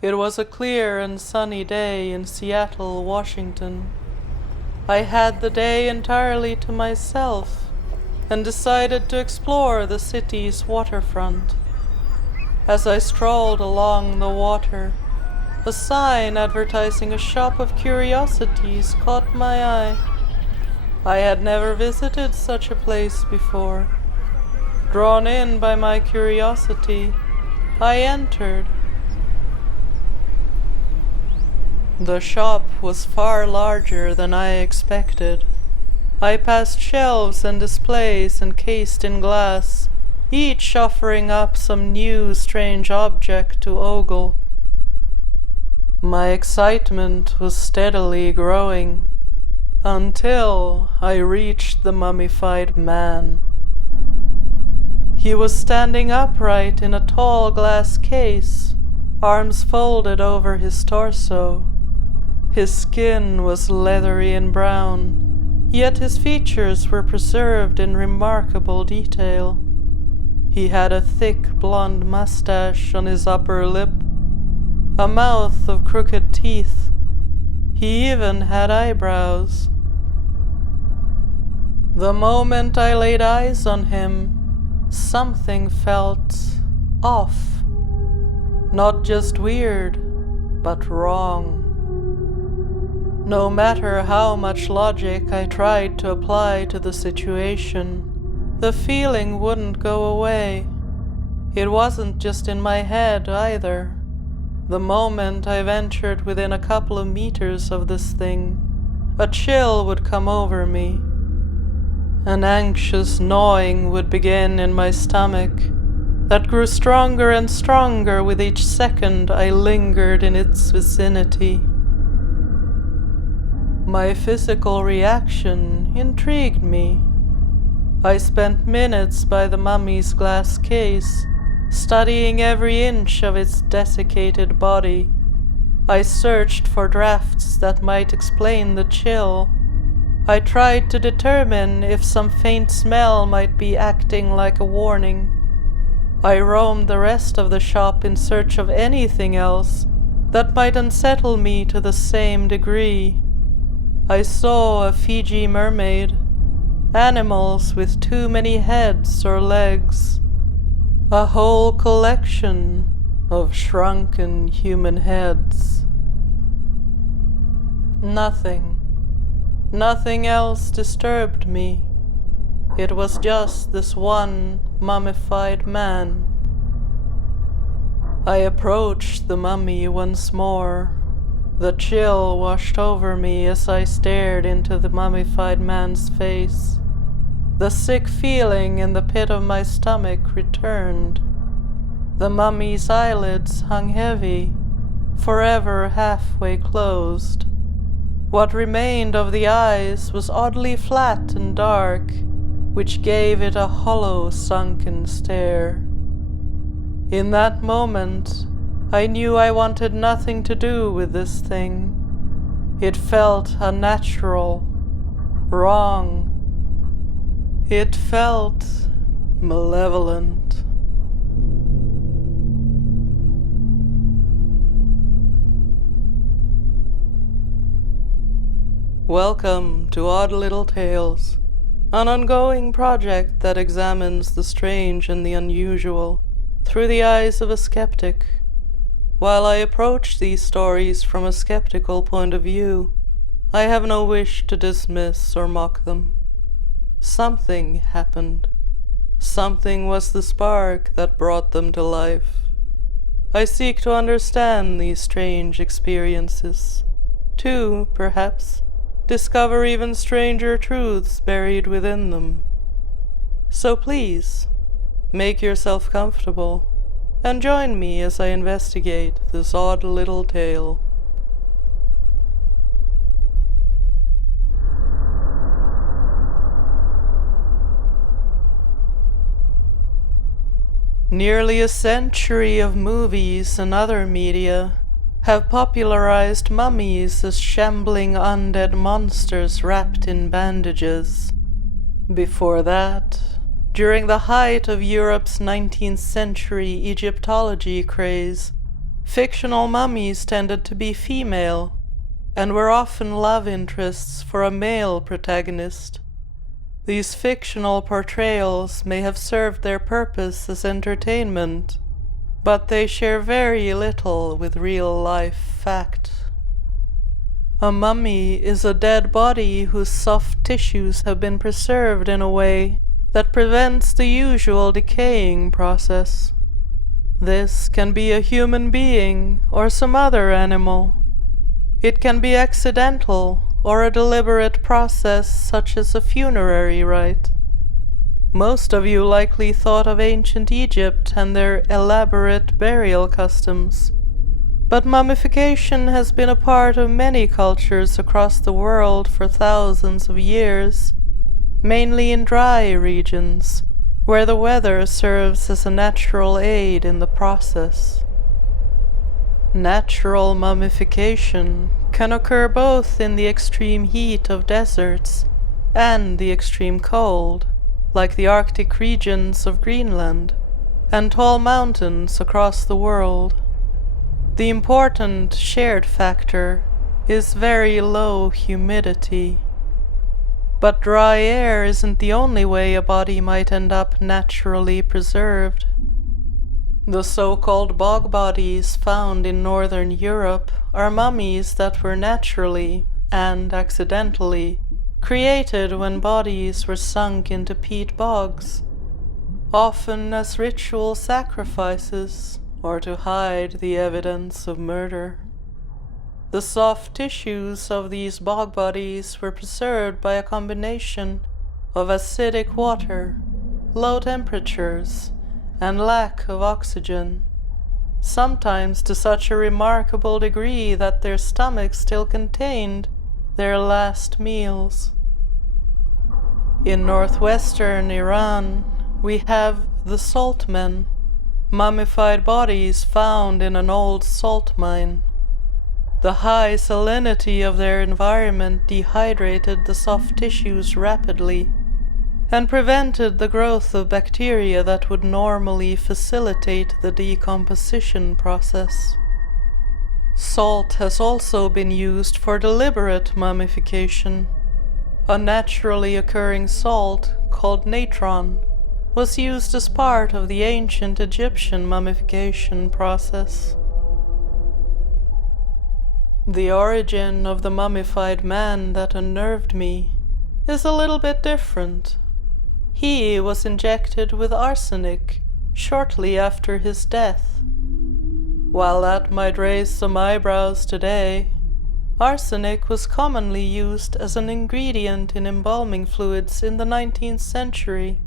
It was a clear and sunny day in Seattle, Washington. I had the day entirely to myself and decided to explore the city's waterfront. As I strolled along the water, a sign advertising a shop of curiosities caught my eye. I had never visited such a place before. Drawn in by my curiosity, I entered. The shop was far larger than I expected. I passed shelves and displays encased in glass, each offering up some new strange object to ogle. My excitement was steadily growing until I reached the mummified man. He was standing upright in a tall glass case, arms folded over his torso. His skin was leathery and brown, yet his features were preserved in remarkable detail. He had a thick blonde mustache on his upper lip, a mouth of crooked teeth. He even had eyebrows. The moment I laid eyes on him, something felt off. Not just weird, but wrong. No matter how much logic I tried to apply to the situation, the feeling wouldn't go away. It wasn't just in my head either. The moment I ventured within a couple of meters of this thing, a chill would come over me. An anxious gnawing would begin in my stomach that grew stronger and stronger with each second I lingered in its vicinity. My physical reaction intrigued me. I spent minutes by the mummy's glass case, studying every inch of its desiccated body. I searched for drafts that might explain the chill. I tried to determine if some faint smell might be acting like a warning. I roamed the rest of the shop in search of anything else that might unsettle me to the same degree. I saw a Fiji mermaid, animals with too many heads or legs, a whole collection of shrunken human heads. Nothing else disturbed me. It was just this one mummified man. I approached the mummy once more. The chill washed over me as I stared into the mummified man's face. The sick feeling in the pit of my stomach returned. The mummy's eyelids hung heavy, forever halfway closed. What remained of the eyes was oddly flat and dark, which gave it a hollow, sunken stare. In that moment, I knew I wanted nothing to do with this thing. It felt unnatural, wrong. It felt malevolent. Welcome to Odd Little Tales, an ongoing project that examines the strange and the unusual through the eyes of a skeptic. While I approach these stories from a skeptical point of view, I have no wish to dismiss or mock them. Something happened. Something was the spark that brought them to life. I seek to understand these strange experiences, to, perhaps, discover even stranger truths buried within them. So please, make yourself comfortable and join me as I investigate this odd little tale. Nearly a century of movies and other media have popularized mummies as shambling undead monsters wrapped in bandages. Before that, during the height of Europe's 19th century Egyptology craze, Fictional mummies tended to be female, and were often love interests for a male protagonist. These fictional portrayals may have served their purpose as entertainment, but they share very little with real-life fact. A mummy is a dead body whose soft tissues have been preserved in a way that prevents the usual decaying process. This can be a human being or some other animal. It can be accidental or a deliberate process such as a funerary rite. Most of you likely thought of ancient Egypt and their elaborate burial customs, but mummification has been a part of many cultures across the world for thousands of years, mainly in dry regions, where the weather serves as a natural aid in the process. Natural mummification can occur both in the extreme heat of deserts and the extreme cold, like the Arctic regions of Greenland, and tall mountains across the world. The important shared factor is very low humidity. But dry air isn't the only way a body might end up naturally preserved. The so-called bog bodies found in northern Europe are mummies that were naturally, and accidentally, created when bodies were sunk into peat bogs, often as ritual sacrifices or to hide the evidence of murder. The soft tissues of these bog bodies were preserved by a combination of acidic water, low temperatures, and lack of oxygen, sometimes to such a remarkable degree that their stomachs still contained their last meals. In northwestern Iran, we have the salt men, mummified bodies found in an old salt mine. The high salinity of their environment dehydrated the soft tissues rapidly, and prevented the growth of bacteria that would normally facilitate the decomposition process. Salt has also been used for deliberate mummification. A naturally occurring salt, called natron, was used as part of the ancient Egyptian mummification process. The origin of the mummified man that unnerved me is a little bit different. He was injected with arsenic shortly after his death. While that might raise some eyebrows today, arsenic was commonly used as an ingredient in embalming fluids in the 19th century.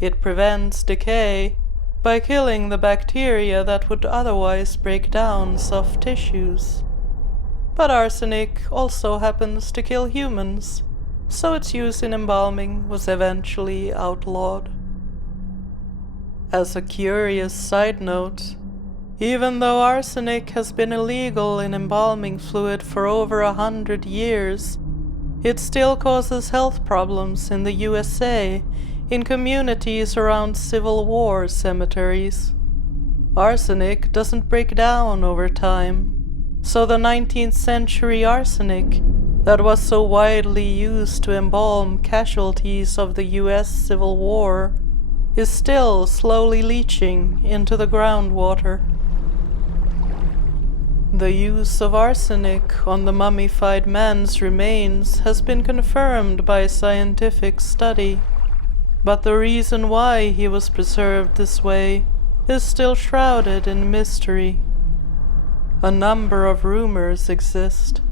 It prevents decay by killing the bacteria that would otherwise break down soft tissues. But arsenic also happens to kill humans, so its use in embalming was eventually outlawed. As a curious side note, even though arsenic has been illegal in embalming fluid for over 100 years, it still causes health problems in the USA in communities around Civil War cemeteries. Arsenic doesn't break down over time, so the 19th century arsenic that was so widely used to embalm casualties of the US Civil War is still slowly leaching into the groundwater. The use of arsenic on the mummified man's remains has been confirmed by scientific study, but the reason why he was preserved this way is still shrouded in mystery. A number of rumors exist,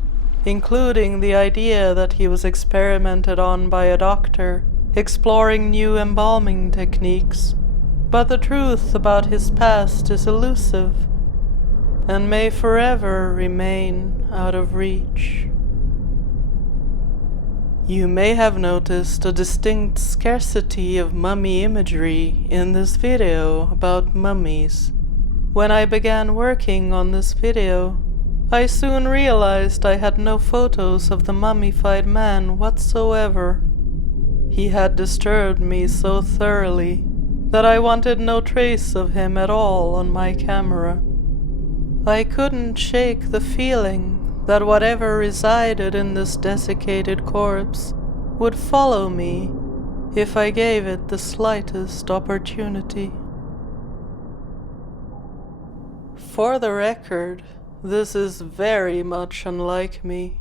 including the idea that he was experimented on by a doctor exploring new embalming techniques, but the truth about his past is elusive and may forever remain out of reach. You may have noticed a distinct scarcity of mummy imagery in this video about mummies. When I began working on this video, I soon realized I had no photos of the mummified man whatsoever. He had disturbed me so thoroughly that I wanted no trace of him at all on my camera. I couldn't shake the feeling that whatever resided in this desiccated corpse would follow me if I gave it the slightest opportunity. For the record, this is very much unlike me.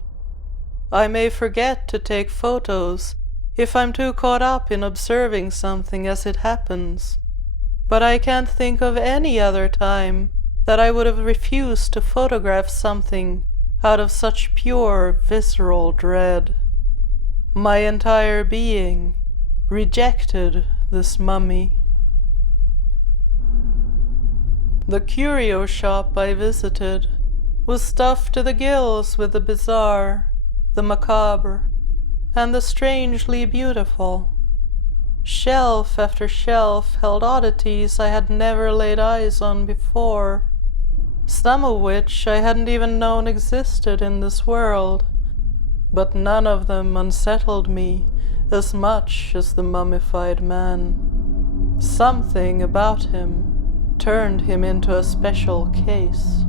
I may forget to take photos if I'm too caught up in observing something as it happens, but I can't think of any other time that I would have refused to photograph something out of such pure visceral dread. My entire being rejected this mummy. The curio shop I visited was stuffed to the gills with the bizarre, the macabre, and the strangely beautiful. Shelf after shelf held oddities I had never laid eyes on before, some of which I hadn't even known existed in this world, but none of them unsettled me as much as the mummified man. Something about him turned him into a special case.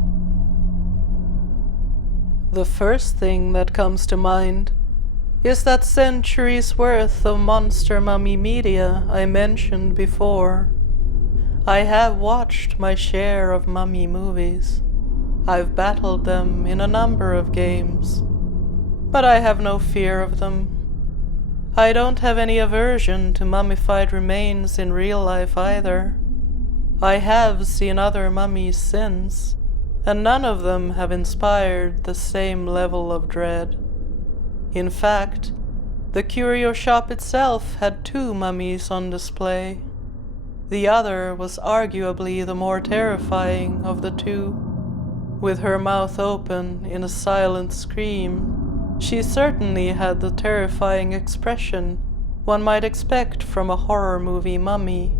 The first thing that comes to mind is that centuries worth of monster mummy media I mentioned before. I have watched my share of mummy movies. I've battled them in a number of games, but I have no fear of them. I don't have any aversion to mummified remains in real life either. I have seen other mummies since, and none of them have inspired the same level of dread. In fact, the curio shop itself had 2 mummies on display. The other was arguably the more terrifying of the 2. With her mouth open in a silent scream, she certainly had the terrifying expression one might expect from a horror movie mummy,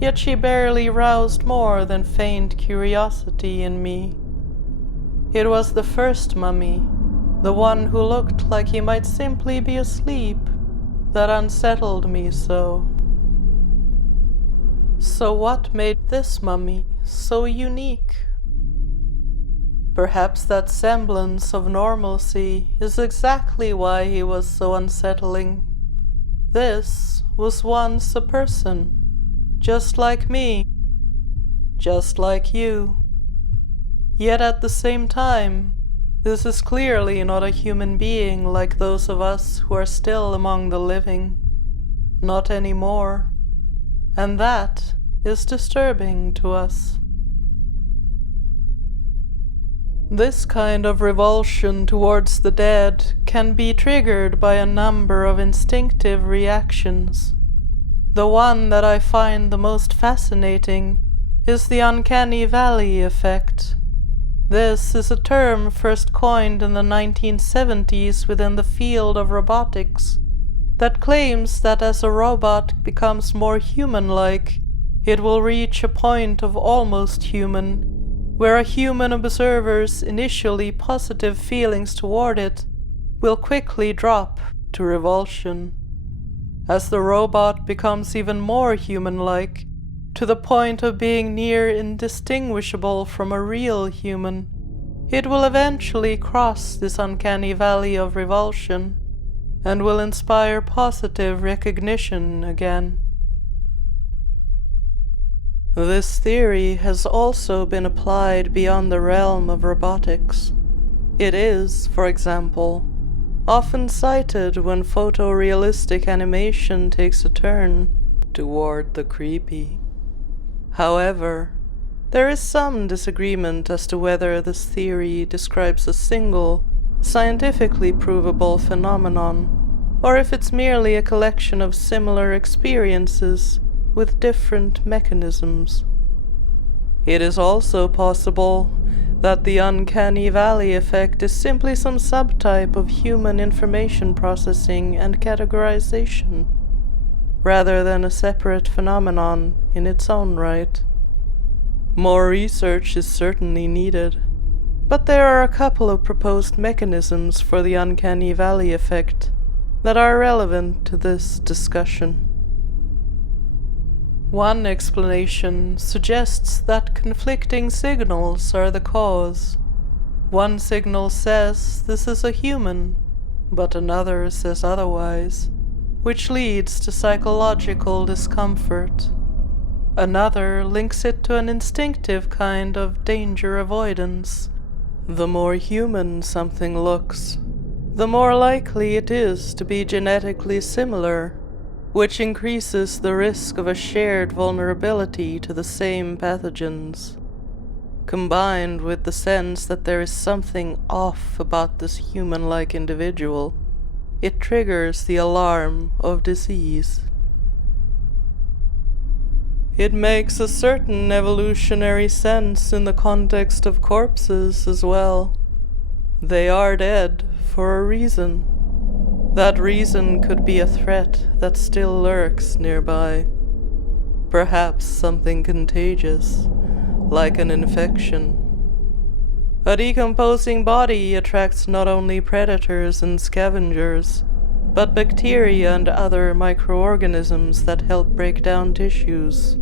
yet she barely roused more than faint curiosity in me. It was the first mummy, the one who looked like he might simply be asleep, that unsettled me so. So what made this mummy so unique? Perhaps that semblance of normalcy is exactly why he was so unsettling. This was once a person, just like me, just like you. Yet at the same time, this is clearly not a human being like those of us who are still among the living. Not anymore. And that is disturbing to us. This kind of revulsion towards the dead can be triggered by a number of instinctive reactions. The one that I find the most fascinating is the Uncanny Valley effect. This is a term first coined in the 1970s within the field of robotics that claims that as a robot becomes more human-like, it will reach a point of almost human, where a human observer's initially positive feelings toward it will quickly drop to revulsion. As the robot becomes even more human-like, to the point of being near indistinguishable from a real human, it will eventually cross this uncanny valley of revulsion, and will inspire positive recognition again. This theory has also been applied beyond the realm of robotics. It is, for example, often cited when photorealistic animation takes a turn toward the creepy. However, there is some disagreement as to whether this theory describes a single, scientifically provable phenomenon, or if it's merely a collection of similar experiences with different mechanisms. It is also possible that the Uncanny Valley effect is simply some subtype of human information processing and categorization, rather than a separate phenomenon in its own right. More research is certainly needed, but there are a couple of proposed mechanisms for the Uncanny Valley effect that are relevant to this discussion. One explanation suggests that conflicting signals are the cause. One signal says this is a human, but another says otherwise, which leads to psychological discomfort. Another links it to an instinctive kind of danger avoidance. The more human something looks, the more likely it is to be genetically similar, which increases the risk of a shared vulnerability to the same pathogens. Combined with the sense that there is something off about this human-like individual, it triggers the alarm of disease. It makes a certain evolutionary sense in the context of corpses as well. They are dead for a reason. That reason could be a threat that still lurks nearby. Perhaps something contagious, like an infection. A decomposing body attracts not only predators and scavengers, but bacteria and other microorganisms that help break down tissues.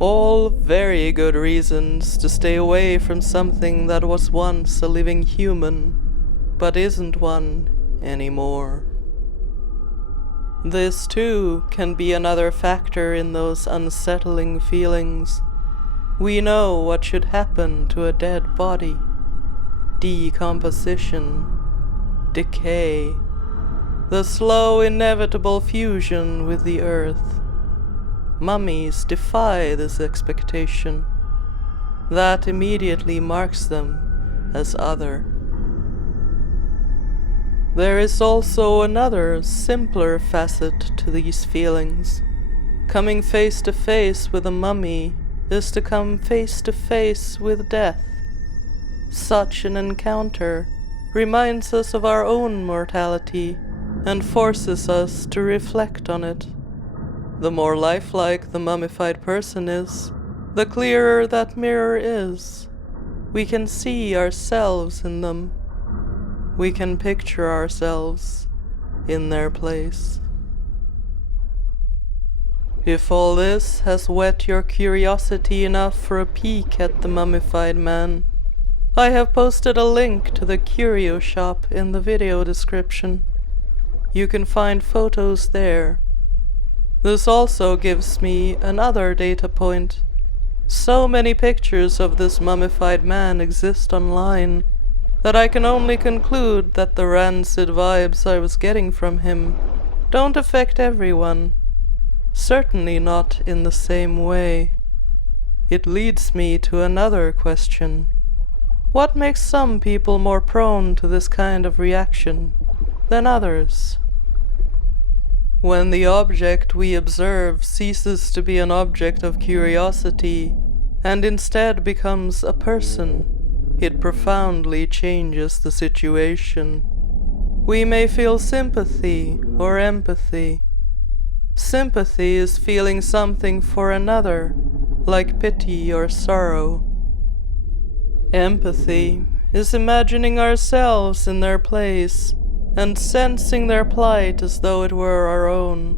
All very good reasons to stay away from something that was once a living human, but isn't one anymore. This too can be another factor in those unsettling feelings. We know what should happen to a dead body. Decomposition, decay, the slow inevitable fusion with the earth. Mummies defy this expectation. That immediately marks them as other. There is also another, simpler facet to these feelings. Coming face to face with a mummy is to come face to face with death. Such an encounter reminds us of our own mortality and forces us to reflect on it. The more lifelike the mummified person is, the clearer that mirror is. We can see ourselves in them. We can picture ourselves in their place. If all this has whet your curiosity enough for a peek at the mummified man, I have posted a link to the curio shop in the video description. You can find photos there. This also gives me another data point. So many pictures of this mummified man exist online that I can only conclude that the rancid vibes I was getting from him don't affect everyone. Certainly not in the same way. It leads me to another question. What makes some people more prone to this kind of reaction than others? When the object we observe ceases to be an object of curiosity and instead becomes a person, it profoundly changes the situation. We may feel sympathy or empathy. Sympathy is feeling something for another, like pity or sorrow. Empathy is imagining ourselves in their place and sensing their plight as though it were our own.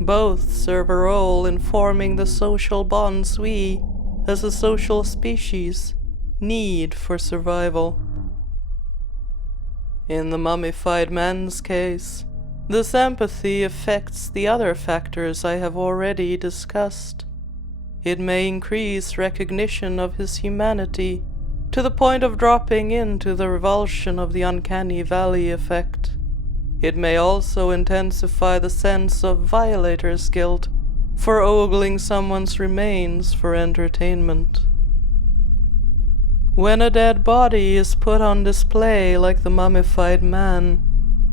Both serve a role in forming the social bonds we, as a social species, need for survival. In the mummified man's case, this empathy affects the other factors I have already discussed. It may increase recognition of his humanity to the point of dropping into the revulsion of the Uncanny Valley effect. It may also intensify the sense of violator's guilt for ogling someone's remains for entertainment. When a dead body is put on display like the mummified man,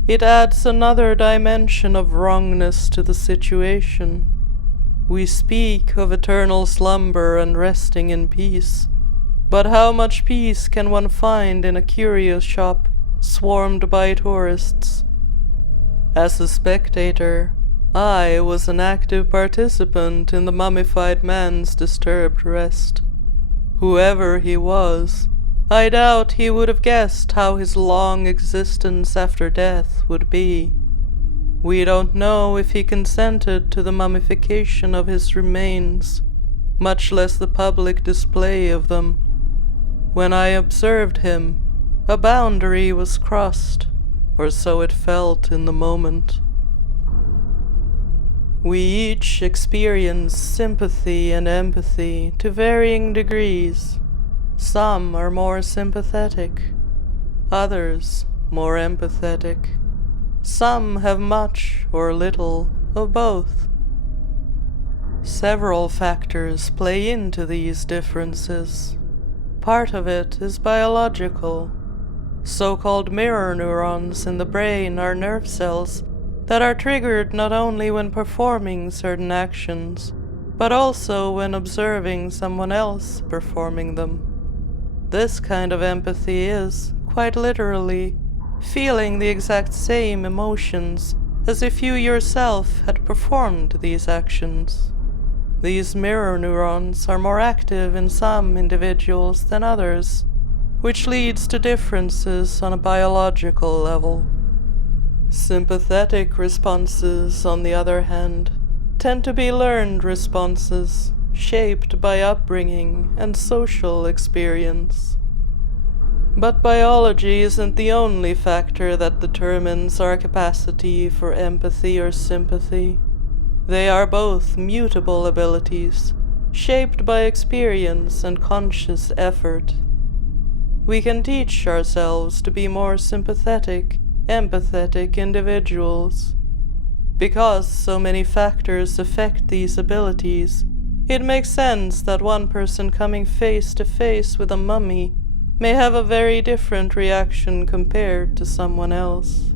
it adds another dimension of wrongness to the situation. We speak of eternal slumber and resting in peace, but how much peace can one find in a curio shop swarmed by tourists? As a spectator, I was an active participant in the mummified man's disturbed rest. Whoever he was, I doubt he would have guessed how his long existence after death would be. We don't know if he consented to the mummification of his remains, much less the public display of them. When I observed him, a boundary was crossed, or so it felt in the moment. We each experience sympathy and empathy to varying degrees. Some are more sympathetic, others more empathetic. Some have much or little of both. Several factors play into these differences. Part of it is biological. So-called mirror neurons in the brain are nerve cells that are triggered not only when performing certain actions, but also when observing someone else performing them. This kind of empathy is, quite literally, feeling the exact same emotions as if you yourself had performed these actions. These mirror neurons are more active in some individuals than others, which leads to differences on a biological level. Sympathetic responses, on the other hand, tend to be learned responses, shaped by upbringing and social experience. But biology isn't the only factor that determines our capacity for empathy or sympathy. They are both mutable abilities, shaped by experience and conscious effort. We can teach ourselves to be more sympathetic, empathetic individuals. Because so many factors affect these abilities, it makes sense that one person coming face to face with a mummy may have a very different reaction compared to someone else.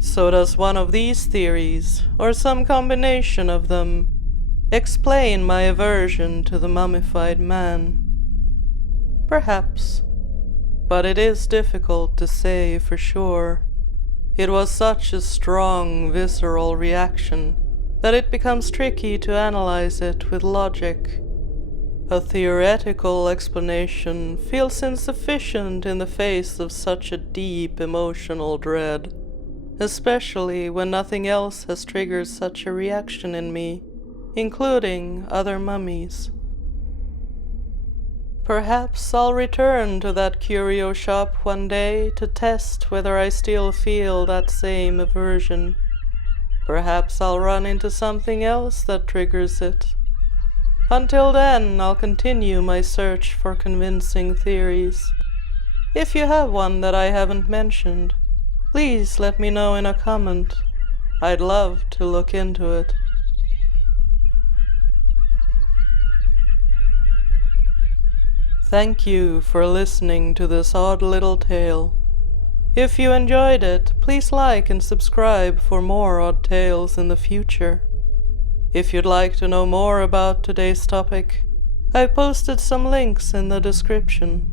So does one of these theories, or some combination of them, explain my aversion to the mummified man? Perhaps. But it is difficult to say for sure. It was such a strong, visceral reaction that it becomes tricky to analyze it with logic. A theoretical explanation feels insufficient in the face of such a deep emotional dread, especially when nothing else has triggered such a reaction in me, including other mummies. Perhaps I'll return to that curio shop one day to test whether I still feel that same aversion. Perhaps I'll run into something else that triggers it. Until then, I'll continue my search for convincing theories. If you have one that I haven't mentioned, please let me know in a comment. I'd love to look into it. Thank you for listening to this odd little tale. If you enjoyed it, please like and subscribe for more odd tales in the future. If you'd like to know more about today's topic, I posted some links in the description.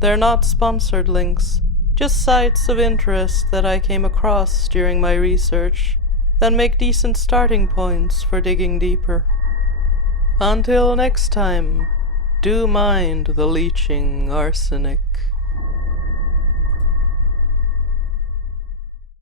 They're not sponsored links, just sites of interest that I came across during my research that make decent starting points for digging deeper. Until next time, do mind the leaching arsenic.